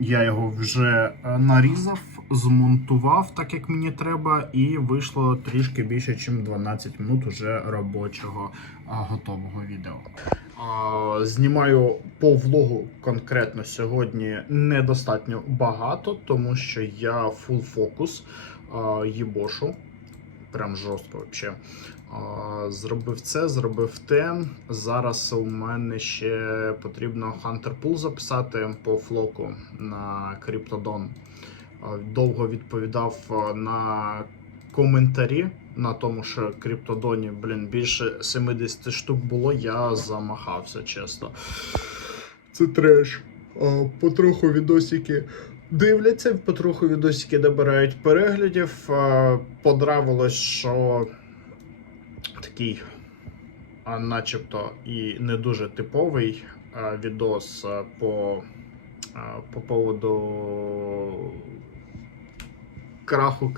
Я його вже е, нарізав, змонтував так, як мені треба, і вийшло трішки більше, ніж 12 минут уже робочого готового відео. Знімаю по влогу конкретно сьогодні недостатньо багато, тому що я фул фокус їбошу. Прям жорстко взагалі. Зробив це, зробив те. Зараз у мене ще потрібно Hunter Pool записати по флоку на Криптодон. Довго відповідав на коментарі на тому, що Криптодоні, блін, більше 70 штук було, я замахався, чесно. Це треш. Потроху відосики дивляться, потроху відосики добирають переглядів. Подравилось, що такий, а, начебто, і не дуже типовий відос по, по поводу краху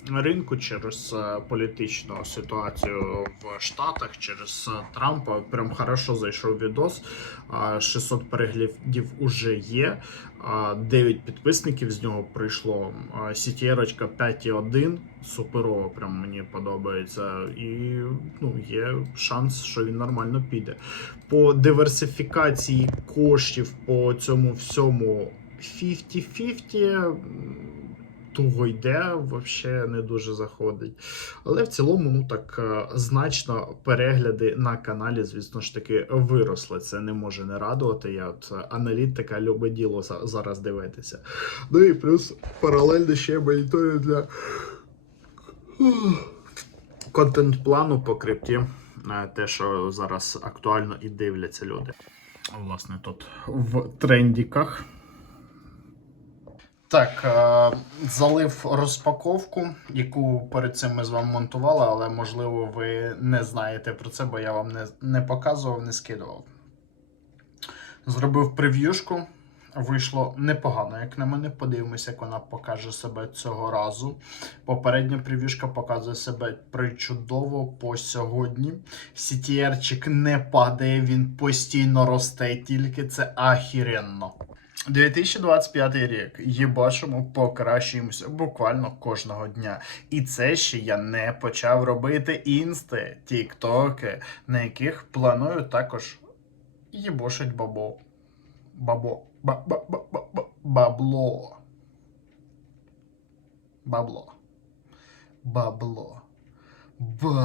крипторинку через е, політичну ситуацію в Штатах, через е, Трампа. Прям хорошо зайшов відос. 600 переглядів уже є. А, 9 підписників з нього прийшло. Сітєрочка 5,1. Суперово, прям мені подобається. І ну, є шанс, що він нормально піде. По диверсифікації коштів по цьому всьому 50-50. Туго йде, взагалі не дуже заходить. Але в цілому, ну так е, значно перегляди на каналі, звісно ж таки, виросли. Це не може не радувати. Я от е, аналітика любить діло зараз дивитися. Ну і плюс паралельно ще моніторю для контент-плану по крипті. Е, Те, що зараз актуально і дивляться люди. Власне, тут в трендіках. Так, е, залив розпаковку, яку перед цим ми з вами монтували, але можливо ви не знаєте про це, бо я вам не, не показував, не скидував. Зробив прев'юшку. Вийшло непогано, як на мене. Подивимося, як вона покаже себе цього разу. Попередня прев'юшка показує себе причудово по сьогодні. CTR-чик не падає, він постійно росте, тільки це ахіренно. 2025 рік їбачимо, покращуємося буквально кожного дня. І це ще я не почав робити інсти, тіктоки, на яких планую також їбошить бабо. Бабо. Ба- ба- ба- ба- ба- Бабло. Бабло. Бабло. Бабло.